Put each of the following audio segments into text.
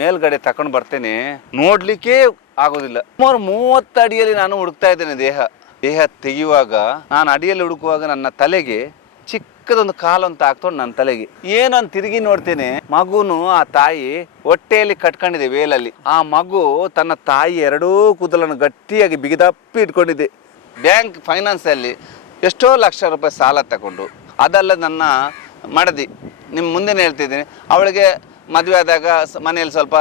ಮೇಲ್ಗಡೆ ತಕೊಂಡು ಬರ್ತೇನೆ, ನೋಡ್ಲಿಕ್ಕೆ ಆಗೋದಿಲ್ಲ. ಸುಮಾರು 30 ಅಡಿಯಲ್ಲಿ ನಾನು ಹುಡುಕ್ತಾ ಇದ್ದೇನೆ ದೇಹ ತೆಗೆಯುವಾಗ, ನಾನು ಅಡಿಯಲ್ಲಿ ಹುಡುಕುವಾಗ ನನ್ನ ತಲೆಗೆ ಚಿಕ್ಕದೊಂದು ಕಾಲು ಅಂತ ಹಾಕ್ಕೊಂಡು ನನ್ನ ತಲೆಗೆ ಏನಂತ ತಿರುಗಿ ನೋಡ್ತೇನೆ, ಮಗುನು ಆ ತಾಯಿ ಹೊಟ್ಟೆಯಲ್ಲಿ ಕಟ್ಕೊಂಡಿದೆ ವೇಲಲ್ಲಿ. ಆ ಮಗು ತನ್ನ ತಾಯಿ ಎರಡೂ ಕೂದಲನ್ನು ಗಟ್ಟಿಯಾಗಿ ಬಿಗಿದಪ್ಪಿ ಇಟ್ಕೊಂಡಿದೆ. ಬ್ಯಾಂಕ್ ಫೈನಾನ್ಸ್ ಅಲ್ಲಿ ಎಷ್ಟೋ ಲಕ್ಷ ರೂಪಾಯಿ ಸಾಲ ತಗೊಂಡು, ಅದಲ್ಲ ನನ್ನ ಮಡದಿ, ನಿಮ್ಮ ಮುಂದೆನೇ ಹೇಳ್ತಿದ್ದೀನಿ, ಅವಳಿಗೆ ಮದುವೆ ಆದಾಗ ಮನೆಯಲ್ಲಿ ಸ್ವಲ್ಪ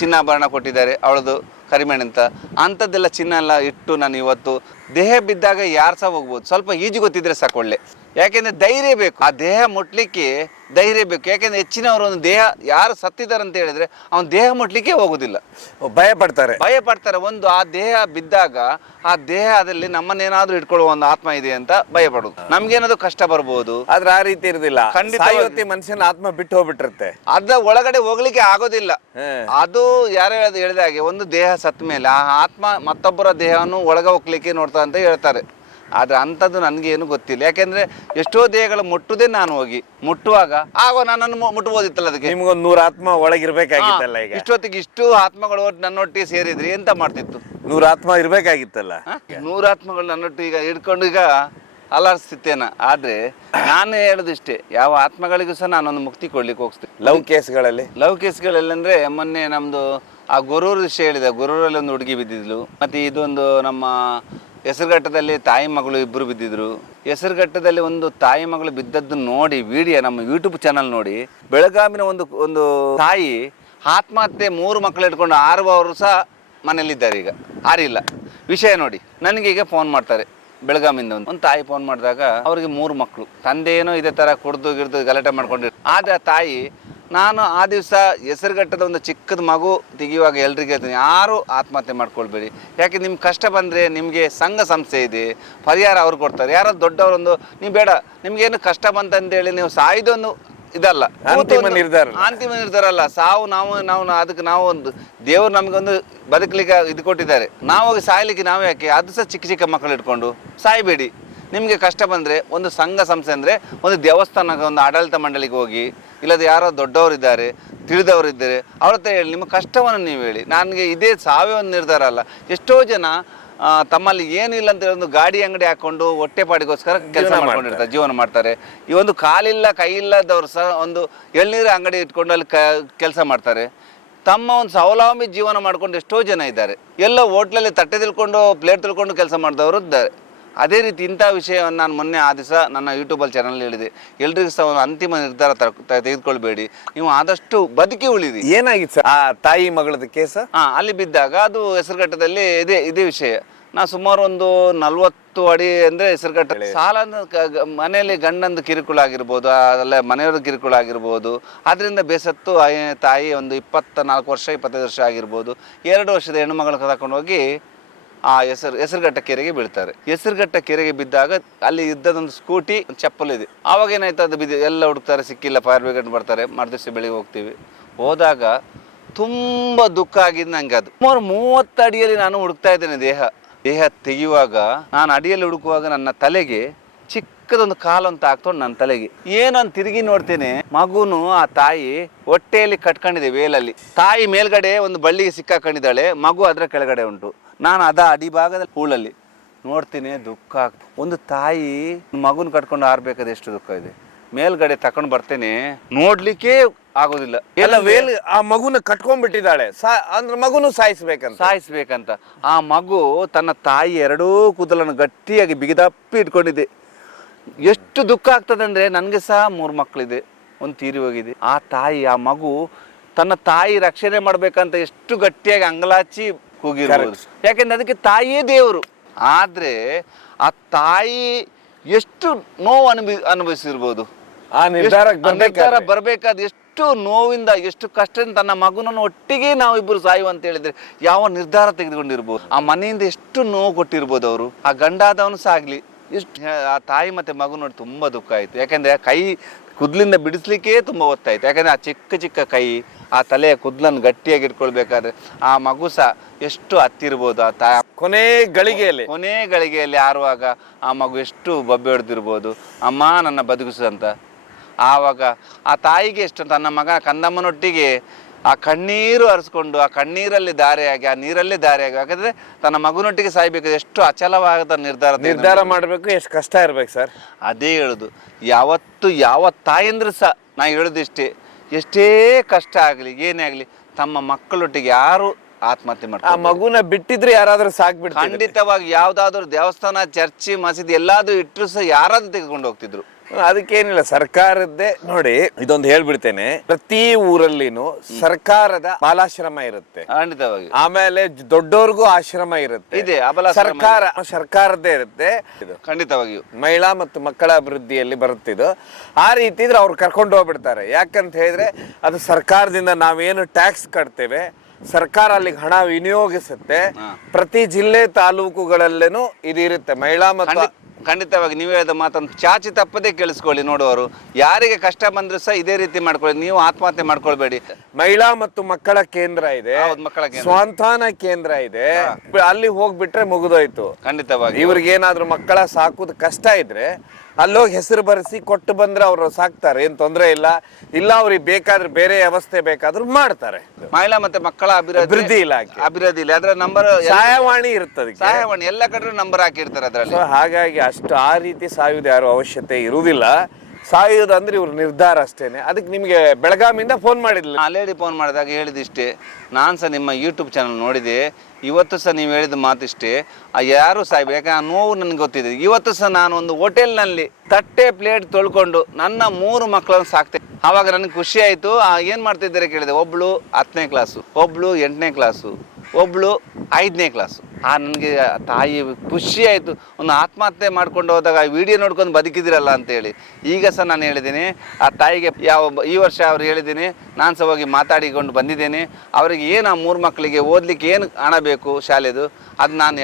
ಚಿನ್ನಾಭರಣ ಕೊಟ್ಟಿದ್ದಾರೆ, ಅವಳದು ಕರಿಮಣಿ ಅಂತ, ಅಂಥದ್ದೆಲ್ಲ ಚಿನ್ನ ಎಲ್ಲ ಇಟ್ಟು ನಾನು ಇವತ್ತು ದೇಹ ಬಿದ್ದಾಗ ಯಾರು ಸಹ ಹೋಗ್ಬೋದು. ಸ್ವಲ್ಪ ಈಜು ಗೊತ್ತಿದ್ರೆ ಸಾಕೊಳ್ಳೆ, ಯಾಕೆಂದರೆ ಧೈರ್ಯ ಬೇಕು. ಆ ದೇಹ ಮುಟ್ಲಿಕ್ಕೆ ಧೈರ್ಯ ಬೇಕು. ಯಾಕೆಂದರೆ ಹೆಚ್ಚಿನವರು ಒಂದು ದೇಹ ಯಾರು ಸತ್ತಿದ್ದಾರೆ ಅಂತ ಹೇಳಿದ್ರೆ ಅವನು ದೇಹ ಮುಟ್ಲಿಕ್ಕೆ ಹೋಗೋದಿಲ್ಲ, ಭಯ ಪಡ್ತಾರೆ. ಒಂದು ಆ ದೇಹ ಬಿದ್ದಾಗ ಆ ದೇಹದಲ್ಲಿ ನಮ್ಮನ್ನೇನಾದ್ರೂ ಇಟ್ಕೊಳ್ಳುವ ಒಂದು ಆತ್ಮ ಇದೆ ಅಂತ ಭಯ ಪಡುದು. ನಮ್ಗೇನಾದ್ರು ಕಷ್ಟ ಬರ್ಬೋದು, ಆದ್ರೆ ಆ ರೀತಿ ಇರುದಿಲ್ಲ. ಖಂಡಿತ ಮನುಷ್ಯನ ಆತ್ಮ ಬಿಟ್ಟು ಹೋಗ್ಬಿಟ್ಟಿರುತ್ತೆ, ಅದ ಒಳಗಡೆ ಹೋಗ್ಲಿಕ್ಕೆ ಆಗೋದಿಲ್ಲ. ಅದು ಯಾರು ಹೇಳಿದ ಹಾಗೆ, ಒಂದು ದೇಹ ಸತ್ತ ಮೇಲೆ ಆ ಆತ್ಮ ಮತ್ತೊಬ್ಬರ ದೇಹವನ್ನು ಒಳಗೆ ಹೋಗ್ಲಿಕ್ಕೆ ನೋಡ್ತಾ ಅಂತ ಹೇಳ್ತಾರೆ. ಆದರೆ ಅಂಥದ್ದು ನನಗೇನು ಗೊತ್ತಿಲ್ಲ. ಯಾಕೆಂದರೆ ಎಷ್ಟೋ ದೇಹಗಳು ಮುಟ್ಟುದೇ ನಾನು ಹೋಗಿ ಮುಟ್ಟುವಾಗ ಆಗೋ ನನ್ನನ್ನು ಮುಟ್ಬೋದಿತ್ತಲ್ಲ. ಅದಕ್ಕೆ ನಿಮ್ಗೊಂದು 100 ಆತ್ಮ ಒಳಗಿರ್ಬೇಕಾಗಿತ್ತಲ್ಲ. ಈಗ ಇಷ್ಟೊತ್ತಿಗೆ ಇಷ್ಟು ಆತ್ಮಗಳು ನನ್ನೊಟ್ಟಿಗೆ ಸೇರಿದ್ರಿ ಎಂತ ಮಾಡ್ತಿತ್ತು? 100 ಆತ್ಮ ಇರ್ಬೇಕಾಗಿತ್ತಲ್ಲ. 100 ಆತ್ಮಗಳು ನನ್ನೊಟ್ಟಿಗೆ ಈಗ ಹಿಡ್ಕೊಂಡು ಈಗ ಅಲಾಡಿಸ್ತಿತ್ತೇನ. ಆದರೆ ನಾನು ಹೇಳೋದಿಷ್ಟೇ, ಯಾವ ಆತ್ಮಗಳಿಗೂ ಸಹ ನಾನೊಂದು ಮುಕ್ತಿ ಕೊಡ್ಲಿಕ್ಕೆ ಹೋಗ್ತೀನಿ. ಲವ್ ಕೇಸ್ಗಳಲ್ಲಿ ಅಂದರೆ ಮೊನ್ನೆ ನಮ್ಮದು ಆ ಗೊರೂರು ವಿಷಯ ಹೇಳಿದೆ. ಗೊರೂರಲ್ಲಿ ಒಂದು ಹುಡುಗಿ ಬಿದ್ದಿದ್ಲು. ಮತ್ತು ಇದೊಂದು ನಮ್ಮ ಹೆಸರುಘಟ್ಟದಲ್ಲಿ ತಾಯಿ ಮಗಳು ಇಬ್ಬರು ಬಿದ್ದಿದ್ರು. ಹೆಸರುಘಟ್ಟದಲ್ಲಿ ಒಂದು ತಾಯಿ ಮಗಳು ಬಿದ್ದದ್ದು ನೋಡಿ ವಿಡಿಯೋ ನಮ್ಮ ಯೂಟ್ಯೂಬ್ ಚಾನಲ್ ನೋಡಿ, ಬೆಳಗಾವಿನ ಒಂದು ತಾಯಿ ಆತ್ಮಹತ್ಯೆ, 3 ಮಕ್ಕಳು ಇಟ್ಕೊಂಡು 6 ಅವರು ಸಹ ಮನೇಲಿದ್ದಾರೆ. ಈಗ ಆರಿಲ್ಲ ವಿಷಯ ನೋಡಿ. ನನಗೆ ಈಗ ಫೋನ್ ಮಾಡ್ತಾರೆ ಬೆಳಗಾವಿಂದ ಒಂದು ತಾಯಿ ಫೋನ್ ಮಾಡಿದಾಗ, ಅವ್ರಿಗೆ 3 ಮಕ್ಕಳು, ತಂದೆ ಏನೋ ಇದೇ ಥರ ಕುಡ್ದು ಗಲಾಟೆ ಮಾಡ್ಕೊಂಡಿರು. ಆದರೆ ಆ ತಾಯಿ, ನಾನು ಆ ದಿವಸ ಹೆಸರುಘಟ್ಟದ ಒಂದು ಚಿಕ್ಕದ ಮಗು ತೆಗೆಯುವಾಗ ಎಲ್ರಿಗೆ ಹೇಳ್ತೀನಿ, ಯಾರು ಆತ್ಮಹತ್ಯೆ ಮಾಡ್ಕೊಳ್ಬೇಡಿ. ಯಾಕೆ ನಿಮ್ಮ ಕಷ್ಟ ಬಂದರೆ ನಿಮಗೆ ಸಂಘ ಸಂಸ್ಥೆ ಇದೆ, ಪರಿಹಾರ ಅವ್ರು ಕೊಡ್ತಾರೆ. ಯಾರೋ ದೊಡ್ಡವರೊಂದು ನೀವು ಬೇಡ, ನಿಮ್ಗೇನು ಕಷ್ಟ ಬಂತಂತೇಳಿ ನೀವು ಸಾಯ್ದೊಂದು ಇದಲ್ಲ, ಅಂತಿಮ ನಿರ್ಧಾರ ಅಲ್ಲ. ಸಾವು ನಾವು ಅದಕ್ಕೆ ನಾವು ಒಂದು ದೇವರು ನಮಗೊಂದು ಬದುಕಲಿಕ್ಕೆ ಇದು ಕೊಟ್ಟಿದ್ದಾರೆ. ನಾವು ಹೋಗಿ ಸಾಯ್ಲಿಕ್ಕೆ ನಾವು ಯಾಕೆ? ಅದು ಸಹ ಚಿಕ್ಕ ಮಕ್ಕಳು ಇಟ್ಕೊಂಡು ಸಾಯಬೇಡಿ. ನಿಮಗೆ ಕಷ್ಟ ಬಂದರೆ ಒಂದು ಸಂಘ ಸಂಸ್ಥೆ ಅಂದರೆ ಒಂದು ದೇವಸ್ಥಾನಕ್ಕೆ, ಒಂದು ಆಡಳಿತ ಮಂಡಳಿಗೆ ಹೋಗಿ, ಇಲ್ಲದೆ ಯಾರೋ ದೊಡ್ಡವರಿದ್ದಾರೆ, ತಿಳಿದವರಿದ್ದಾರೆ, ಅವ್ರ ಹತ್ರ ಹೇಳಿ ನಿಮ್ಮ ಕಷ್ಟವನ್ನು ನೀವು ಹೇಳಿ. ನನಗೆ ಇದೇ ಸಾವೇ ಒಂದು ನಿರ್ಧಾರ ಅಲ್ಲ. ಎಷ್ಟೋ ಜನ ತಮ್ಮಲ್ಲಿ ಏನಿಲ್ಲ ಅಂತ ಒಂದು ಗಾಡಿ ಅಂಗಡಿ ಹಾಕ್ಕೊಂಡು ಹೊಟ್ಟೆಪಾಡಿಗೋಸ್ಕರ ಕೆಲಸ ಮಾಡ್ಕೊಂಡಿರ್ತಾರೆ, ಜೀವನ ಮಾಡ್ತಾರೆ. ಈ ಒಂದು ಕಾಲಿಲ್ಲ ಕೈ ಇಲ್ಲದವ್ರು ಸಹ ಒಂದು ಎಳ್ನೀರು ಅಂಗಡಿ ಇಟ್ಕೊಂಡು ಅಲ್ಲಿ ಕೆಲಸ ಮಾಡ್ತಾರೆ. ತಮ್ಮ ಒಂದು ಸ್ವಾವಲಂಬಿ ಜೀವನ ಮಾಡ್ಕೊಂಡು ಎಷ್ಟೋ ಜನ ಇದ್ದಾರೆ. ಎಲ್ಲ ಹೋಟ್ಲಲ್ಲಿ ತಟ್ಟೆ ತಿಳ್ಕೊಂಡು ಪ್ಲೇಟ್ ತಿಳ್ಕೊಂಡು ಕೆಲಸ ಮಾಡಿದವರು ಇದ್ದಾರೆ. ಅದೇ ರೀತಿ ಇಂಥ ವಿಷಯವನ್ನು ನಾನು ಮೊನ್ನೆ ಆ ದಿವಸ ನನ್ನ ಯೂಟ್ಯೂಬಲ್ಲಿ ಚಾನಲ್ ಹೇಳಿದೆ, ಎಲ್ರಿಗೂ ಸಹ ಒಂದು ಅಂತಿಮ ನಿರ್ಧಾರ ತೆಗೆದುಕೊಳ್ಬೇಡಿ, ನೀವು ಆದಷ್ಟು ಬದುಕಿ ಉಳಿರಿ. ಏನಾಗಿತ್ತು ಸರ್ ಆ ತಾಯಿ ಮಗಳದ ಕೇಸ? ಅಲ್ಲಿ ಬಿದ್ದಾಗ ಅದು ಹೆಸರುಘಟ್ಟದಲ್ಲಿ ಇದೇ ವಿಷಯ. ನಾ ಸುಮಾರು ಒಂದು 40 ಅಡಿ ಅಂದರೆ ಹೆಸರುಘಟ್ಟ ಸಾಲ ಮನೆಯಲ್ಲಿ ಗಂಡಂದು ಕಿರುಕುಳ ಆಗಿರ್ಬೋದು, ಅಲ್ಲ ಮನೆಯವ್ರದ್ದು ಕಿರುಕುಳ ಆಗಿರ್ಬೋದು. ಅದರಿಂದ ಬೇಸತ್ತು ತಾಯಿ ಒಂದು 24 ವರ್ಷ 25 ವರ್ಷ ಆಗಿರ್ಬೋದು, 2 ವರ್ಷದ ಹೆಣ್ಣು ಮಗಳ ಕರ್ಕೊಂಡು ಹೋಗಿ ಆ ಹೆಸರುಘಟ್ಟ ಕೆರೆಗೆ ಬೀಳ್ತಾರೆ. ಹೆಸರುಘಟ್ಟ ಕೆರೆಗೆ ಬಿದ್ದಾಗ ಅಲ್ಲಿ ಇದ್ದದೊಂದು ಸ್ಕೂಟಿ, ಚಪ್ಪಲ್ ಇದೆ. ಆವಾಗ ಏನಾಯ್ತು, ಅದು ಬಿದ್ದು ಎಲ್ಲ ಹುಡುಕ್ತಾರೆ, ಸಿಕ್ಕಿಲ್ಲ. ಫೈರ್ ಬ್ರಿಗೇಡ್ ಬರ್ತಾರೆ. ಮರುದಿವಸ ಬೆಳಿಗ್ಗೆ ಹೋಗ್ತೀವಿ. ಹೋದಾಗ ತುಂಬ ದುಃಖ ಆಗಿದ್ದು ನಂಗೆ. ಅದು ಸುಮಾರು 30 ಅಡಿಯಲ್ಲಿ ನಾನು ಹುಡುಕ್ತಾ ಇದ್ದೇನೆ ದೇಹ ತೆಗೆಯುವಾಗ, ನಾನು ಅಡಿಯಲ್ಲಿ ಹುಡುಕುವಾಗ ನನ್ನ ತಲೆಗೆ ಚಿಕ್ಕದೊಂದು ಕಾಲು ಅಂತ ಹಾಕ್ಕೊಂಡು ನನ್ನ ತಲೆಗೆ ಏನಂತ ತಿರುಗಿ ನೋಡ್ತೇನೆ, ಮಗುನು ಆ ತಾಯಿ ಹೊಟ್ಟೆಯಲ್ಲಿ ಕಟ್ಕೊಂಡಿದೆ ವೇಲಲ್ಲಿ. ತಾಯಿ ಮೇಲ್ಗಡೆ ಒಂದು ಬಳ್ಳಿಗೆ ಸಿಕ್ಕಾಕೊಂಡಿದ್ದಾಳೆ, ಮಗು ಅದರ ಕೆಳಗಡೆ ಉಂಟು. ನಾನು ಅಡಿಭಾಗದಲ್ಲಿ ಹೂಳಲ್ಲಿ ನೋಡ್ತೀನಿ, ದುಃಖ ಆಗ್ತದೆ. ಒಂದು ತಾಯಿ ಮಗುನ ಕಟ್ಕೊಂಡು ಆರ್ಬೇಕಾದ್ರೆ ಎಷ್ಟು ದುಃಖ ಇದೆ. ಮೇಲ್ಗಡೆ ತಕೊಂಡು ಬರ್ತೇನೆ, ನೋಡ್ಲಿಕ್ಕೆ ಆಗೋದಿಲ್ಲ. ಎಲ್ಲ ಆ ಮಗುನ ಕಟ್ಕೊಂಡ್ಬಿಟ್ಟಿದ್ದಾಳೆ, ಅಂದ್ರೆ ಮಗುನು ಸಾಯಿಸ್ಬೇಕಂತ. ಆ ಮಗು ತನ್ನ ತಾಯಿ ಎರಡೂ ಕೂದಲನ್ನು ಗಟ್ಟಿಯಾಗಿ ಬಿಗಿದಪ್ಪಿ ಇಟ್ಕೊಂಡಿದೆ. ಎಷ್ಟು ದುಃಖ ಆಗ್ತದೆ ಅಂದರೆ, ನನಗೆ ಸಹ 3 ಮಕ್ಕಳಿದೆ, ಒಂದು ತೀರಿ ಹೋಗಿದೆ. ಆ ತಾಯಿ, ಆ ಮಗು ತನ್ನ ತಾಯಿ ರಕ್ಷಣೆ ಮಾಡ್ಬೇಕಂತ ಎಷ್ಟು ಗಟ್ಟಿಯಾಗಿ ಅಂಗಲಾಚಿ ಕೂಗಿರ್ಬೋದು. ಯಾಕೆಂದ್ರೆ ಅದಕ್ಕೆ ತಾಯಿಯೇ ದೇವರು. ಆದರೆ ಆ ತಾಯಿ ಎಷ್ಟು ನೋವು ಅನುಭವಿಸಿರ್ಬೋದು. ಆ ನಿರ್ಧಾರ ಬರಬೇಕಾದ ಎಷ್ಟು ನೋವಿಂದ, ಎಷ್ಟು ಕಷ್ಟದಿಂದ ತನ್ನ ಮಗುನನ್ನು ಒಟ್ಟಿಗೆ ನಾವಿಬ್ಬರು ಸಾಯುವ ಅಂತ ಹೇಳಿದ್ರೆ ಯಾವ ನಿರ್ಧಾರ ತೆಗೆದುಕೊಂಡಿರ್ಬೋದು. ಆ ಮನೆಯಿಂದ ಎಷ್ಟು ನೋವು ಕೊಟ್ಟಿರ್ಬೋದು ಅವರು. ಆ ಗಂಡಾದವನು ಸಹ ಆಗಲಿ, ಎಷ್ಟು ಆ ತಾಯಿ ಮತ್ತು ಮಗು ನೋಡಿ ತುಂಬ ದುಃಖ ಆಯಿತು. ಯಾಕೆಂದರೆ ಕೈ ಕೂದಲಿಂದ ಬಿಡಿಸ್ಲಿಕ್ಕೆ ತುಂಬ ಒತ್ತಾಯಿತು. ಯಾಕೆಂದರೆ ಆ ಚಿಕ್ಕ ಕೈ, ಆ ತಲೆಯ ಕೂದಲನ್ನು ಗಟ್ಟಿಯಾಗಿ ಇಟ್ಕೊಳ್ಬೇಕಾದ್ರೆ ಆ ಮಗು ಸಹ ಎಷ್ಟು ಹತ್ತಿರ್ಬೋದು. ಆ ತಾಯಿ ಕೊನೆ ಗಳಿಗೆಯಲ್ಲಿ ಆರುವಾಗ ಆ ಮಗು ಎಷ್ಟು ಬೊಬ್ಬೆ ಹೊಡೆದಿರ್ಬೋದು, ಅಮ್ಮ ನನ್ನ ಬದುಕಿಸು ಅಂತ. ಆವಾಗ ಆ ತಾಯಿಗೆ ಎಷ್ಟು ತನ್ನ ಮಗ ಕಂದಮ್ಮನೊಟ್ಟಿಗೆ ಆ ಕಣ್ಣೀರು ಹರಿಸ್ಕೊಂಡು ಆ ಕಣ್ಣೀರಲ್ಲಿ ದಾರಿಯಾಗಿ ಆ ನೀರಲ್ಲಿ ದಾರಿಯಾಗಿ, ಯಾಕಂದ್ರೆ ತನ್ನ ಮಗುನೊಟ್ಟಿಗೆ ಸಾಯ್ಬೇಕು, ಎಷ್ಟು ಅಚಲವಾದ ನಿರ್ಧಾರ ಮಾಡ್ಬೇಕು, ಎಷ್ಟು ಕಷ್ಟ ಇರ್ಬೇಕು ಸರ್. ಅದೇ ಹೇಳುದು, ಯಾವ ತಾಯಂದ್ರು ಸಹ ನಾ ಹೇಳುದಿಷ್ಟೇ, ಎಷ್ಟೇ ಕಷ್ಟ ಆಗಲಿ ಏನೇ ಆಗಲಿ ತಮ್ಮ ಮಕ್ಕಳೊಟ್ಟಿಗೆ ಯಾರು ಆತ್ಮಹತ್ಯೆ ಆ ಮಾಡ್ತಾರೆ. ಮಗುನ ಬಿಟ್ಟಿದ್ರೆ ಯಾರಾದ್ರೂ ಸಾಕ್ಬಿಡ್ತಾರೆ. ಖಂಡಿತವಾಗಿ ಯಾವ್ದಾದ್ರು ದೇವಸ್ಥಾನ, ಚರ್ಚಿ, ಮಸೀದಿ ಎಲ್ಲಾದ್ರೂ ಇಟ್ಟರು ಸಹ ಯಾರಾದ್ರೂ ತೆಗೆದುಕೊಂಡು ಹೋಗ್ತಿದ್ರು. ಅದಕ್ಕೇನಿಲ್ಲ, ಸರ್ಕಾರದ್ದೇ ನೋಡಿ. ಇದೊಂದು ಹೇಳ್ಬಿಡ್ತೇನೆ, ಪ್ರತಿ ಊರಲ್ಲಿನೂ ಸರ್ಕಾರದ ಬಾಲಾಶ್ರಮ ಇರುತ್ತೆ, ಖಂಡಿತವಾಗಿ. ಆಮೇಲೆ ದೊಡ್ಡವ್ರಿಗೂ ಆಶ್ರಮ ಇರುತ್ತೆ, ಇದೆ ಅಬಲ ಸರ್ಕಾರದ್ದೇ ಇರುತ್ತೆ. ಖಂಡಿತವಾಗಿಯೂ ಮಹಿಳಾ ಮತ್ತು ಮಕ್ಕಳ ಅಭಿವೃದ್ಧಿಯಲ್ಲಿ ಬರುತ್ತಿದ್ದು ಆ ರೀತಿ ಇದ್ರೆ ಅವ್ರು ಕರ್ಕೊಂಡು ಹೋಗ್ಬಿಡ್ತಾರೆ. ಯಾಕಂತ ಹೇಳಿದ್ರೆ ಅದು ಸರ್ಕಾರದಿಂದ ನಾವೇನು ಟ್ಯಾಕ್ಸ್ ಕಟ್ತೇವೆ, ಸರ್ಕಾರ ಅಲ್ಲಿಗೆ ಹಣ ವಿನಿಯೋಗಿಸುತ್ತೆ. ಪ್ರತಿ ಜಿಲ್ಲೆ ತಾಲೂಕುಗಳಲ್ಲೇನು ಇದಿರುತ್ತೆ. ಮಹಿಳಾ ಮತ್ತು ಖಂಡಿತವಾಗಿ ನೀವು ಹೇಳಿದ ಮಾತನ್ನು ಚಾಚಿ ತಪ್ಪದೇ ಕೇಳಿಸ್ಕೊಳ್ಳಿ ನೋಡುವವರು. ಯಾರಿಗೆ ಕಷ್ಟ ಬಂದ್ರು ಸಹ ಇದೇ ರೀತಿ ಮಾಡ್ಕೊಳ್ಳಿ, ನೀವು ಆತ್ಮಹತ್ಯೆ ಮಾಡ್ಕೊಳ್ಬೇಡಿ. ಮಹಿಳಾ ಮತ್ತು ಮಕ್ಕಳ ಕೇಂದ್ರ ಇದೆ, ಮಕ್ಕಳ ಸ್ವಾಂತಾನ ಕೇಂದ್ರ ಇದೆ, ಅಲ್ಲಿ ಹೋಗ್ಬಿಟ್ರೆ ಮುಗಿದೋಯ್ತು. ಖಂಡಿತವಾಗಿ ಇವ್ರಿಗೆ ಏನಾದ್ರು ಮಕ್ಕಳ ಸಾಕುದು ಕಷ್ಟ ಇದ್ರೆ ಅಲ್ಲೋಗಿ ಹೆಸರು ಬರೆಸಿ ಕೊಟ್ಟು ಬಂದ್ರೆ ಅವ್ರು ಸಾಕ್ತಾರೆ, ಏನ್ ತೊಂದರೆ ಇಲ್ಲ. ಇಲ್ಲ ಅವ್ರಿಗೆ ಬೇಕಾದ್ರೆ ಬೇರೆ ವ್ಯವಸ್ಥೆ ಬೇಕಾದ್ರೂ ಮಾಡ್ತಾರೆ. ಮಹಿಳಾ ಮತ್ತೆ ಮಕ್ಕಳ ಅಭಿವೃದ್ಧಿ ಇಲಾಖೆ ಅಭಿವೃದ್ಧಿ ಇಲ್ಲ, ಅದರ ನಂಬರ್ ಸಹಾಯವಾಣಿ ಇರ್ತದೆ, ಸಹಾಯವಾಣಿ ಎಲ್ಲ ಕಡೆ ನಂಬರ್ ಹಾಕಿರ್ತಾರೆ ಅದರಲ್ಲಿ. ಹಾಗಾಗಿ ಅಷ್ಟು ಆ ರೀತಿ ಸಾಯುವುದು ಯಾರು ಅವಶ್ಯಕತೆ ಇರುವುದಿಲ್ಲ. ಸಾಯುವುದಂದ್ರೆ ಇವ್ರ ನಿರ್ಧಾರ ಅಷ್ಟೇನೆ. ಅದಕ್ಕೆ ನಿಮಗೆ ಬೆಳಗಾವಿಯಿಂದ ಫೋನ್ ಮಾಡಿದ್ಲು. ಲೇಡಿ ಫೋನ್ ಮಾಡಿದಾಗ ಹೇಳಿದಿಷ್ಟೇ, ನಾನು ಸಹ ನಿಮ್ಮ ಯೂಟ್ಯೂಬ್ ಚಾನಲ್ ನೋಡಿದೆ, ಇವತ್ತು ಸಹ ನೀವು ಹೇಳಿದ ಮಾತಿಷ್ಟೇ, ಯಾರು ಸಾಯ್ಬೇಕು, ಯಾಕಂದ್ರೆ ಆ ನೋವು ನನಗೆ ಗೊತ್ತಿದೆ. ಇವತ್ತು ಸಹ ನಾನು ಒಂದು ಹೋಟೆಲ್ನಲ್ಲಿ ತಟ್ಟೆ ಪ್ಲೇಟ್ ತೊಳ್ಕೊಂಡು ನನ್ನ 3 ಮಕ್ಕಳನ್ನು ಸಾಕ್ತೇನೆ. ಆವಾಗ ನನಗೆ ಖುಷಿ ಆಯಿತು. ಏನು ಮಾಡ್ತಿದ್ದಾರೆ ಕೇಳಿದೆ, ಒಬ್ಳು 10ನೇ ಕ್ಲಾಸು, ಒಬ್ಳು 8ನೇ ಕ್ಲಾಸು, ಒಬ್ಳು 5ನೇ ಕ್ಲಾಸು. ನನಗೆ ತಾಯಿ ಖುಷಿ ಆಯಿತು. ಒಂದು ಆತ್ಮಹತ್ಯೆ ಮಾಡ್ಕೊಂಡು ಹೋದಾಗ ಆ ವಿಡಿಯೋ ನೋಡ್ಕೊಂಡು ಬದುಕಿದಿರಲ್ಲ ಅಂತೇಳಿ. ಈಗ ಸಹ ನಾನು ಹೇಳಿದ್ದೀನಿ ಆ ತಾಯಿಗೆ, ಈ ವರ್ಷ ಅವ್ರು ಹೇಳಿದ್ದೀನಿ, ನಾನು ಸಹ ಹೋಗಿ ಮಾತಾಡಿಕೊಂಡು ಬಂದಿದ್ದೇನೆ. ಅವರಿಗೆ ಏನು ಆ 3 ಮಕ್ಕಳಿಗೆ ಓದಲಿಕ್ಕೆ ಏನು ಹಣ ಬೇಕು ಶಾಲೆದು, ಅದು ನಾನು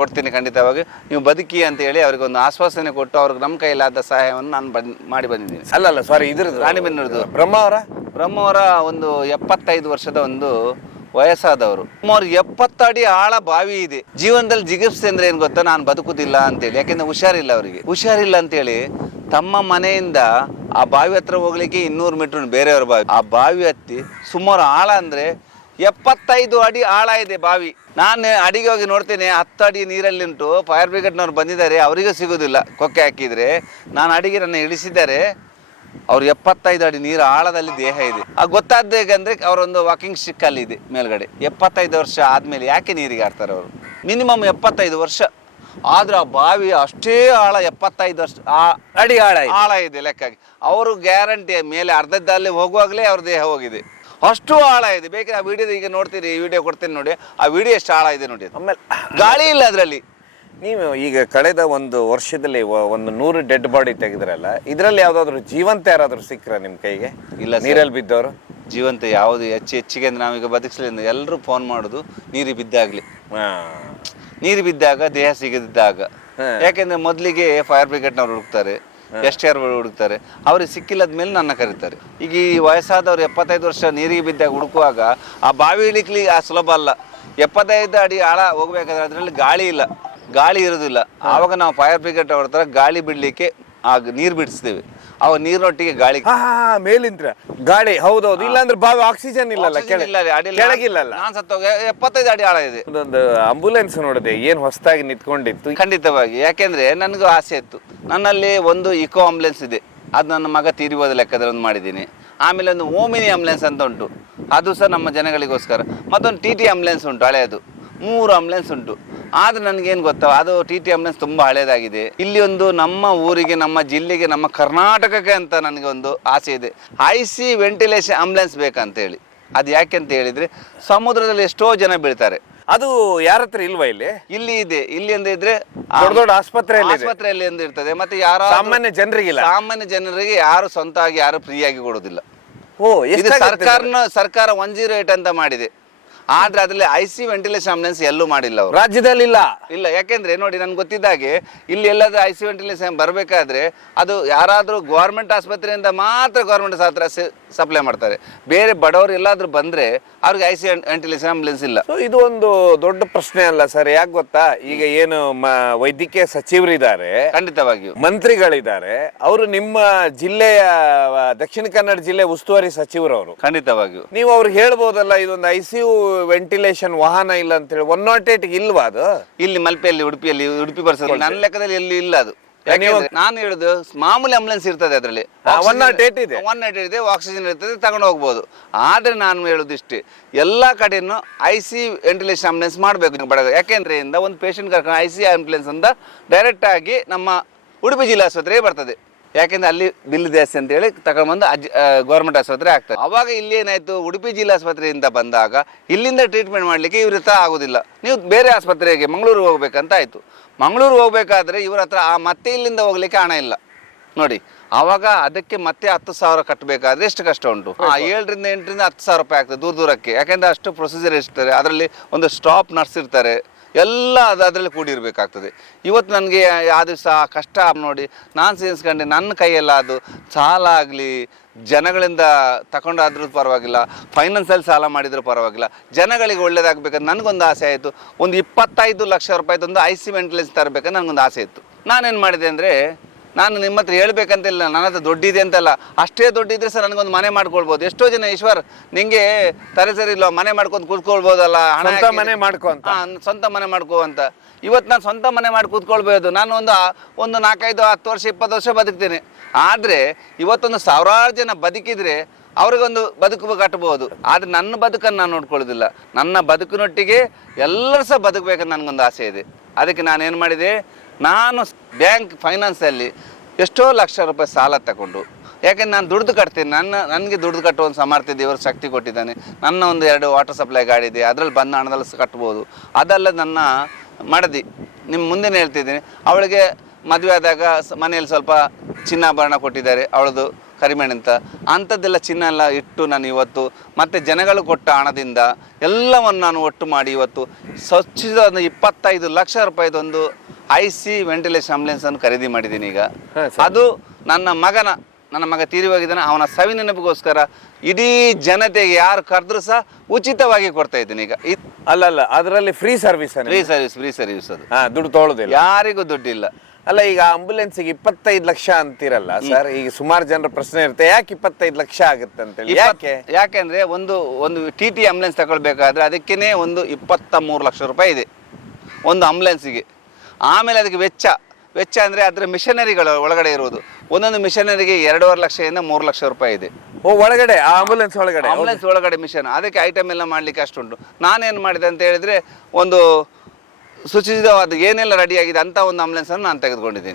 ಕೊಡ್ತೀನಿ ಖಂಡಿತವಾಗಿ, ನೀವು ಬದುಕಿ ಅಂತ ಹೇಳಿ ಅವ್ರಿಗೆ ಒಂದು ಆಶ್ವಾಸನೆ ಕೊಟ್ಟು ಅವ್ರಿಗೆ ನಮ್ಮ ಕೈಲಾದ ಸಹಾಯವನ್ನು ನಾನು ಮಾಡಿ ಬಂದಿದ್ದೀನಿ. ಅಲ್ಲ ಸಾರಿ, ಇದ್ರದ್ದು ರಾಣಿಬೆನ್ನೂರದು ಬ್ರಹ್ಮಾವರ ಒಂದು 75 ವರ್ಷದ ಒಂದು ವಯಸ್ಸಾದವರು. ಸುಮಾರು 70 ಅಡಿ ಆಳ ಬಾವಿ ಇದೆ. ಜೀವನದಲ್ಲಿ ಜಿಗುಪ್ಸೆ ಅಂದ್ರೆ ಏನ್ ಗೊತ್ತಾ, ನಾನು ಬದುಕುದಿಲ್ಲ ಅಂತೇಳಿ. ಯಾಕೆಂದ್ರೆ ಹುಷಾರಿಲ್ಲ ಅವರಿಗೆ, ಹುಷಾರಿಲ್ಲ ಅಂತೇಳಿ ತಮ್ಮ ಮನೆಯಿಂದ ಆ ಬಾವಿ ಹತ್ರ ಹೋಗ್ಲಿಕ್ಕೆ 200 ಮೀಟರ್ ಬೇರೆಯವ್ರ ಬಾವಿ. ಆ ಬಾವಿ ಹತ್ತಿ ಸುಮಾರು ಆಳ ಅಂದ್ರೆ 75 ಅಡಿ ಆಳ ಇದೆ ಬಾವಿ. ನಾನು ಅಡಿಗೆ ಹೋಗಿ ನೋಡ್ತೇನೆ, 10 ಅಡಿ ನೀರಲ್ಲಿ ಉಂಟು. ಫೈರ್ ಬ್ರಿಗೇಡ್ನವ್ರು ಬಂದಿದ್ದಾರೆ, ಅವರಿಗೂ ಸಿಗೋದಿಲ್ಲ ಕೊಕ್ಕೆ ಹಾಕಿದ್ರೆ. ನಾನು ಅಡಿಗೆ ನನ್ನ ಇಳಿಸಿದ್ದಾರೆ, ಅವ್ರು 75 ಅಡಿ ನೀರು ಆಳದಲ್ಲಿ ದೇಹ ಇದೆ. ಗೊತ್ತಾದ ಹೇಗಂದ್ರೆ ಅವರೊಂದು ವಾಕಿಂಗ್ ಸ್ಟಿಕ್ ಅಲ್ಲಿ ಇದೆ ಮೇಲ್ಗಡೆ. 75 ವರ್ಷ ಆದ್ಮೇಲೆ ಯಾಕೆ ನೀರಿಗೆ ಆಡ್ತಾರೆ ಅವರು? ಮಿನಿಮಮ್ 75 ವರ್ಷ ಆದ್ರೆ ಆ ಬಾವಿ ಅಷ್ಟೇ ಆಳ, 75 ವರ್ಷ ಅಡಿ ಆಳ ಇದೆ ಲೆಕ್ಕಾಗಿ. ಅವರು ಗ್ಯಾರಂಟಿ ಮೇಲೆ ಅರ್ಧದಲ್ಲಿ ಹೋಗುವಾಗಲೇ ಅವ್ರ ದೇಹ ಹೋಗಿದೆ, ಅಷ್ಟು ಆಳ ಇದೆ. ಬೇಕಾದ್ರೆ ಆ ವಿಡಿಯೋ ಈಗ ನೋಡ್ತೀರಿ, ಈ ವಿಡಿಯೋ ಕೊಡ್ತೇನೆ ನೋಡಿ, ಆ ವಿಡಿಯೋ ಎಷ್ಟು ಆಳ ಇದೆ ನೋಡಿ. ಆಮೇಲೆ ಗಾಳಿ ಇಲ್ಲ ಅದರಲ್ಲಿ. ನೀವು ಈಗ ಕಳೆದ ಒಂದು ವರ್ಷದಲ್ಲಿ ಒಂದು 100 ಡೆಡ್ ಬಾಡಿ ತೆಗೆದ್ರಲ್ಲ, ಇದರಲ್ಲಿ ಯಾವ್ದಾದ್ರು ಜೀವಂತ ಯಾರಾದ್ರೂ ಸಿಕ್ಕ್ರ ನಿಮ್ ಕೈಗೆ? ಇಲ್ಲ, ನೀರಲ್ಲಿ ಬಿದ್ದವರು ಜೀವಂತ ಯಾವುದು ಹೆಚ್ಚಿಗೆ ಅಂದ್ರೆ ನಾವೀಗ ಬದುಕಿಸಲಿಲ್ಲ. ಎಲ್ಲರೂ ಫೋನ್ ಮಾಡೋದು ನೀರಿಗೆ ಬಿದ್ದಾಗ್ಲಿ, ನೀರು ಬಿದ್ದಾಗ, ದೇಹ ಸಿಗದಿದ್ದಾಗ. ಯಾಕೆಂದ್ರೆ ಮೊದಲಿಗೆ ಫೈರ್ ಬ್ರಿಗೇಡ್ನವ್ರು ಹುಡುಕ್ತಾರೆ, STR ಹುಡುಕ್ತಾರೆ, ಅವ್ರಿಗೆ ಸಿಕ್ಕಿಲ್ಲದ ಮೇಲೆ ನನ್ನ ಕರೀತಾರೆ. ಈಗ ಈ ವಯಸ್ಸಾದವ್ರು 75 ವರ್ಷ ನೀರಿಗೆ ಬಿದ್ದಾಗ ಹುಡುಕುವಾಗ ಆ ಬಾವಿ ಇಳಿಕ್ಲಿ ಸುಲಭ ಅಲ್ಲ. 75 ಅಡಿ ಆಳ ಹೋಗ್ಬೇಕಾದ್ರೆ ಅದರಲ್ಲಿ ಗಾಳಿ ಇಲ್ಲ, ಗಾಳಿ ಇರೋದಿಲ್ಲ. ಆವಾಗ ನಾವು ಫೈರ್ ಬ್ರಿಗೇಡ್ ಅವ್ರ ಹತ್ರ ಗಾಳಿ ಬಿಡ್ಲಿಕ್ಕೆ ನೀರು ಬಿಡಿಸ್ತೇವೆ. ಅವಾಗ ನೀರಿನೊಟ್ಟಿಗೆ ಗಾಳಿ ಮೇಲಿಂದ್ರ ಗಾಳಿ. ಹೌದೌದು, ಇಲ್ಲಾಂದ್ರೆ ಬಾವಿ ಆಕ್ಸಿಜನ್ ಇಲ್ಲಲ್ಲ, ಕೆಳಗಿಲ್ಲ. ನಾನ್ ಸತ್ತೋಗ 75 ಅಡಿ ಆಳ ಇದೆ. ಒಂದು ಆಂಬುಲೆನ್ಸ್ ನೋಡಿದೆ, ಏನ್ ಹೊಸದಾಗಿ ನಿಂತ್ಕೊಂಡಿತ್ತು. ಖಂಡಿತವಾಗಿ, ಯಾಕೆಂದ್ರೆ ನನಗೂ ಆಸೆ ಇತ್ತು. ನನ್ನಲ್ಲಿ ಒಂದು ಇಕೋ ಆಂಬುಲೆನ್ಸ್ ಇದೆ, ಅದು ನನ್ನ ಮಗ ತೀರಿ ಹೋದ ಲೆಕ್ಕದಲ್ಲಿ ಒಂದು ಮಾಡಿದ್ದೀನಿ. ಆಮೇಲೆ ಒಂದು ಓಮಿನಿ ಆಂಬುಲೆನ್ಸ್ ಅಂತ ಉಂಟು, ಅದು ಸಹ ನಮ್ಮ ಜನಗಳಿಗೋಸ್ಕರ. ಮತ್ತೊಂದು TT ಆಂಬುಲೆನ್ಸ್ ಉಂಟು ಹಳೆಯದು, 3 ಆಂಬುಲೆನ್ಸ್ ಉಂಟು. ಆದ್ರೆ ನನಗೇನು ಗೊತ್ತಾ, ಅದು TT ಆಂಬುಲೆನ್ಸ್ ತುಂಬ ಹಳೇದಾಗಿದೆ. ಇಲ್ಲಿ ಒಂದು ನಮ್ಮ ಊರಿಗೆ, ನಮ್ಮ ಜಿಲ್ಲೆಗೆ, ನಮ್ಮ ಕರ್ನಾಟಕಕ್ಕೆ ಅಂತ ನನಗೆ ಒಂದು ಆಸೆ ಇದೆ, IC ವೆಂಟಿಲೇಷನ್ ಆಂಬುಲೆನ್ಸ್ ಬೇಕಂತೇಳಿ. ಅದು ಯಾಕೆ ಅಂತ ಹೇಳಿದ್ರೆ, ಸಮುದ್ರದಲ್ಲಿ ಎಷ್ಟೋ ಜನ ಬೀಳ್ತಾರೆ. ಅದು ಯಾರ ಹತ್ರ ಇಲ್ವಾ? ಇಲ್ಲಿ ಇದೆ. ಇಲ್ಲಿ ಅಂತ ಇದ್ರೆ ದೊಡ್ಡ ಆಸ್ಪತ್ರೆಯಲ್ಲಿ ಎಂದು ಇರ್ತದೆ. ಮತ್ತೆ ಯಾರು ಸಾಮಾನ್ಯ ಜನರಿಗೆ ಯಾರು ಸ್ವಂತವಾಗಿ ಯಾರು ಫ್ರೀಯಾಗಿ ಕೊಡುದಿಲ್ಲ. ಇದು ಸರ್ಕಾರ 108 ಅಂತ ಮಾಡಿದೆ. ಆದ್ರೆ ಅದ್ರಲ್ಲಿ IC ವೆಂಟಿಲೇಷನ್ ಆಂಬುಲೆನ್ಸ್ ಎಲ್ಲೂ ಮಾಡಿಲ್ಲ ಅವರು, ರಾಜ್ಯದಲ್ಲಿ ಇಲ್ಲ. ಯಾಕೆಂದ್ರೆ ನೋಡಿ, ನನ್ಗೆ ಗೊತ್ತಿದ್ದಾಗೆ ಇಲ್ಲಿ ಎಲ್ಲಾದ್ರೂ IC ವೆಂಟಿಲೇಷನ್ ಬರ್ಬೇಕಾದ್ರೆ ಅದು ಯಾರಾದ್ರೂ ಗೌರ್ಮೆಂಟ್ ಆಸ್ಪತ್ರೆಯಿಂದ ಮಾತ್ರ ಗೌರ್ಮೆಂಟ್ ಹತ್ರ ಸಪ್ಲೈ ಮಾಡ್ತಾರೆ. ಬೇರೆ ಬಡವರು ಎಲ್ಲಾದ್ರೂ ಬಂದ್ರೆ ಅವ್ರಿಗೆ IC ವೆಂಟಿಲೇಷನ್ ಆಂಬುಲೆನ್ಸ್ ಇಲ್ಲ. ಸೊ ಇದು ಒಂದು ದೊಡ್ಡ ಪ್ರಶ್ನೆ ಅಲ್ಲ ಸರ್, ಯಾಕೆ ಗೊತ್ತಾ, ಈಗ ಏನು ವೈದ್ಯಕೀಯ ಸಚಿವರಿದ್ದಾರೆ, ಖಂಡಿತವಾಗಿಯೂ ಮಂತ್ರಿಗಳಿದ್ದಾರೆ, ಅವರು ನಿಮ್ಮ ಜಿಲ್ಲೆಯ ದಕ್ಷಿಣ ಕನ್ನಡ ಜಿಲ್ಲೆ ಉಸ್ತುವಾರಿ ಸಚಿವರವರು. ಖಂಡಿತವಾಗಿಯೂ ನೀವು ಅವ್ರಿಗೆ ಹೇಳ್ಬೋದಲ್ಲ, ಇದೊಂದು ICU ವೆಂಟಿಲೇಷನ್ ವಾಹನ ಇಲ್ಲ ಅಂತ ಹೇಳಿ. 108 ಇಲ್ವಾ ಅದು? ಇಲ್ಲಿ ಮಲ್ಪೆಯಲ್ಲಿ, ಉಡುಪಿ ಬರ್ಸೋದು ನನ್ನ ಲೆಕ್ಕದಲ್ಲಿ ಎಲ್ಲಿ ಇಲ್ಲ ಅದು. ನಾನು ಹೇಳುದು ಮಾಮೂಲಿ ಆಂಬುಲೆನ್ಸ್ ಇರ್ತದೆ ಅದರಲ್ಲಿ 108 ಇದೆ, 108 ಇದೆ, ಆಕ್ಸಿಜನ್ ಇರ್ತದೆ, ತಗೊಂಡು ಹೋಗ್ಬೋದು. ಆದ್ರೆ ನಾನು ಹೇಳುದು ಇಷ್ಟೇ, ಎಲ್ಲಾ ಕಡೆನೂ IC ವೆಂಟಿಲೇಷನ್ ಆಂಬುಲೆನ್ಸ್ ಮಾಡಬೇಕು ಬಡ. ಯಾಕೆಂದ್ರೆ ಒಂದು ಪೇಷಂಟ್ ಕರ್ಕೊಂಡು IC ಆಂಬುಲೆನ್ಸ್ ಅಂತ ಡೈರೆಕ್ಟ್ ಆಗಿ ನಮ್ಮ ಉಡುಪಿ ಜಿಲ್ಲಾ ಆಸ್ಪತ್ರೆಗೆ ಬರ್ತದೆ. ಯಾಕೆಂದ್ರೆ ಅಲ್ಲಿ ಬಿಲ್ ಜಾಸ್ತಿ ಅಂತ ಹೇಳಿ ತಗೊಂಡ್ಬಂದು ಗೌರ್ಮೆಂಟ್ ಆಸ್ಪತ್ರೆ ಆಗ್ತದೆ. ಅವಾಗ ಇಲ್ಲಿ ಏನಾಯ್ತು, ಉಡುಪಿ ಜಿಲ್ಲಾ ಆಸ್ಪತ್ರೆಯಿಂದ ಬಂದಾಗ ಇಲ್ಲಿಂದ ಟ್ರೀಟ್ಮೆಂಟ್ ಮಾಡಲಿಕ್ಕೆ ಇವ್ರ ಹತ್ರ ಆಗೋದಿಲ್ಲ, ನೀವು ಬೇರೆ ಆಸ್ಪತ್ರೆಗೆ ಮಂಗಳೂರು ಹೋಗ್ಬೇಕಂತ ಆಯ್ತು. ಮಂಗಳೂರು ಹೋಗ್ಬೇಕಾದ್ರೆ ಇವ್ರ ಹತ್ರ ಮತ್ತೆ ಇಲ್ಲಿಂದ ಹೋಗ್ಲಿಕ್ಕೆ ಹಣ ಇಲ್ಲ ನೋಡಿ. ಆವಾಗ ಅದಕ್ಕೆ ಮತ್ತೆ 10,000 ಕಟ್ಟಬೇಕಾದ್ರೆ ಎಷ್ಟು ಕಷ್ಟ ಉಂಟು. 7ರಿಂದ 8ರಿಂದ 10,000 ರೂಪಾಯಿ ಆಗ್ತದೆ ದೂರಕ್ಕೆ. ಯಾಕೆಂದ್ರೆ ಅಷ್ಟು ಪ್ರೊಸೀಜರ್ ಇರ್ತಾರೆ, ಅದರಲ್ಲಿ ಒಂದು ಸ್ಟಾಪ್ ನರ್ಸ್ ಇರ್ತಾರೆ, ಎಲ್ಲ ಅದರಲ್ಲಿ ಕೂಡಿರ್ಬೇಕಾಗ್ತದೆ. ಇವತ್ತು ನನಗೆ ಆ ದಿವಸ ಕಷ್ಟ ನೋಡಿ ನಾನು ಸೇರಿಸ್ಕೊಂಡೆ, ನನ್ನ ಕೈಯೆಲ್ಲ ಅದು ಸಾಲ ಆಗಲಿ, ಜನಗಳಿಂದ ತಗೊಂಡಾದ್ರೂ ಪರವಾಗಿಲ್ಲ, ಫೈನಾನ್ಸಲ್ಲಿ ಸಾಲ ಮಾಡಿದರೂ ಪರವಾಗಿಲ್ಲ, ಜನಗಳಿಗೆ ಒಳ್ಳೇದಾಗಬೇಕಂತ ನನಗೊಂದು ಆಸೆ ಆಯಿತು. ಒಂದು 25 ಲಕ್ಷ ರೂಪಾಯಿದೊಂದು IC ವೆಂಟಿಲೇಷನ್ ತರಬೇಕಂತ ನನಗೊಂದು ಆಸೆ ಇತ್ತು. ನಾನೇನು ಮಾಡಿದೆ ಅಂದರೆ, ನಾನು ನಿಮ್ಮ ಹತ್ರ ಹೇಳ್ಬೇಕಂತಿಲ್ಲ, ನನ್ನ ಹತ್ರ ದುಡ್ಡಿದೆ ಅಂತಲ್ಲ, ಅಷ್ಟೇ ದುಡ್ಡಿದ್ರೆ ಸರ್ ನನಗೊಂದು ಮನೆ ಮಾಡ್ಕೊಳ್ಬೋದು. ಎಷ್ಟೋ ಜನ ಈಶ್ವರ್ ನಿಂಗೆ ತಲೆ ಸರಿ ಇಲ್ಲ, ಮನೆ ಮಾಡ್ಕೊಂಡು ಕೂತ್ಕೊಳ್ಬೋದಲ್ಲ, ಹಣ ಮನೆ ಮಾಡ್ಕೊ ಅಂತ, ಸ್ವಂತ ಮನೆ ಮಾಡ್ಕೋ ಅಂತ. ಇವತ್ತು ನಾನು ಸ್ವಂತ ಮನೆ ಮಾಡಿ ಕೂತ್ಕೊಳ್ಬೋದು. ನಾನು ಒಂದು 4, 5, 10 ವರ್ಷ 20 ವರ್ಷ ಬದುಕ್ತೇನೆ. ಆದರೆ ಇವತ್ತೊಂದು ಸಾವಿರಾರು ಜನ ಬದುಕಿದ್ರೆ ಅವ್ರಿಗೊಂದು ಬದುಕು ಕಟ್ಟಬಹುದು. ಆದರೆ ನನ್ನ ಬದುಕನ್ನು ನಾನು ನೋಡ್ಕೊಳ್ಳೋದಿಲ್ಲ. ನನ್ನ ಬದುಕಿನೊಟ್ಟಿಗೆ ಎಲ್ಲರೂ ಸಹ ಬದುಕಬೇಕಂತ ನನಗೊಂದು ಆಸೆ ಇದೆ. ಅದಕ್ಕೆ ನಾನೇನು ಮಾಡಿದೆ, ನಾನು ಬ್ಯಾಂಕ್ ಫೈನಾನ್ಸಲ್ಲಿ ಎಷ್ಟೋ ಲಕ್ಷ ರೂಪಾಯಿ ಸಾಲ ತಗೊಂಡು, ಯಾಕೆಂದ್ರೆ ನಾನು ದುಡ್ದು ಕಟ್ತೀನಿ, ನನಗೆ ದುಡ್ದು ಕಟ್ಟುವ ಒಂದು ಸಾಮರ್ಥ್ಯ ದೇವರು ಶಕ್ತಿ ಕೊಟ್ಟಿದ್ದಾನೆ. ನನ್ನ ಒಂದು 2 ವಾಟರ್ ಸಪ್ಲೈ ಗಾಡಿ ಇದೆ, ಅದರಲ್ಲಿ ಬಂದ ಹಣದಲ್ಲಿ ಕಟ್ಬೋದು. ಅದಲ್ಲ ನನ್ನ ಮಡದಿ, ನಿಮ್ಮ ಮುಂದೆನೇ ಹೇಳ್ತಿದ್ದೀನಿ, ಅವಳಿಗೆ ಮದುವೆ ಆದಾಗ ಮನೆಯಲ್ಲಿ ಸ್ವಲ್ಪ ಚಿನ್ನಾಭರಣ ಕೊಟ್ಟಿದ್ದಾರೆ, ಅವಳದು ಕರಿಮಣಿ ಅಂತ, ಅಂಥದ್ದೆಲ್ಲ ಚಿನ್ನ ಎಲ್ಲ ಇಟ್ಟು ನಾನು ಇವತ್ತು ಮತ್ತು ಜನಗಳು ಕೊಟ್ಟ ಹಣದಿಂದ ಎಲ್ಲವನ್ನು ನಾನು ಒಟ್ಟು ಮಾಡಿ ಇವತ್ತು ಸ್ವಚ್ಛದ ಒಂದು 25 ಲಕ್ಷ ರೂಪಾಯಿದೊಂದು IC ವೆಂಟಿಲೇಷನ್ ಆಂಬುಲೆನ್ಸನ್ನು ಖರೀದಿ ಮಾಡಿದ್ದೀನಿ. ಈಗ ಅದು ನನ್ನ ಮಗ ತೀರಿ ಹೋಗಿದ್ದಾನೆ, ಅವನ ಸವಿ ನೆನಪಿಗೋಸ್ಕರ ಇಡೀ ಜನತೆಗೆ ಯಾರು ಕರೆದ್ರೂ ಸಹ ಉಚಿತವಾಗಿ ಕೊಡ್ತಾ ಇದ್ದೀನಿ. ಈಗ ಅಲ್ಲ ಅದರಲ್ಲಿ ಫ್ರೀ ಸರ್ವಿಸ್ ಅದು ದುಡ್ಡು ತೊಗೊಳ್ಳೋದಿಲ್ಲ, ಯಾರಿಗೂ ದುಡ್ಡಿಲ್ಲ. ಅಲ್ಲ, ಈಗ ಆಂಬುಲೆನ್ಸ್ಗೆ 25 ಲಕ್ಷ ಅಂತಿರಲ್ಲ ಸರ್, ಈಗ ಸುಮಾರು ಜನರ ಪ್ರಶ್ನೆ ಇರುತ್ತೆ, ಯಾಕೆ 25 ಲಕ್ಷ ಆಗುತ್ತೆ ಅಂತೇಳಿ. ಯಾಕೆಂದ್ರೆ ಒಂದು TT ಆಂಬುಲೆನ್ಸ್ ತಗೊಳ್ಬೇಕಾದ್ರೆ ಅದಕ್ಕೇನೆ ಒಂದು 23 ಲಕ್ಷ ರೂಪಾಯಿ ಇದೆ ಒಂದು ಆಂಬುಲೆನ್ಸಿಗೆ. ಆಮೇಲೆ ಅದಕ್ಕೆ ವೆಚ್ಚ ಅಂದರೆ ಅದರ ಮಿಷನರಿಗಳು ಒಳಗಡೆ ಇರುವುದು, ಒಂದೊಂದು ಮಿಷನರಿಗೆ 2.5 ಲಕ್ಷದಿಂದ 3 ಲಕ್ಷ ರೂಪಾಯಿ ಇದೆ. ಒಳಗಡೆ ಆಂಬುಲೆನ್ಸ್ ಒಳಗಡೆ ಮಿಷನ್, ಅದಕ್ಕೆ ಐಟಮ್ ಎಲ್ಲ ಮಾಡಲಿಕ್ಕೆ ಅಷ್ಟುಂಟು. ನಾನೇನು ಮಾಡಿದೆ ಅಂತ ಹೇಳಿದ್ರೆ, ಒಂದು ಸುಚಿತವಾದ ಏನೆಲ್ಲ ರೆಡಿ ಆಗಿದೆ ಅಂತ ಒಂದು ಆಂಬುಲೆನ್ಸನ್ನು ನಾನು ತೆಗೆದುಕೊಂಡಿದ್ದೀನಿ.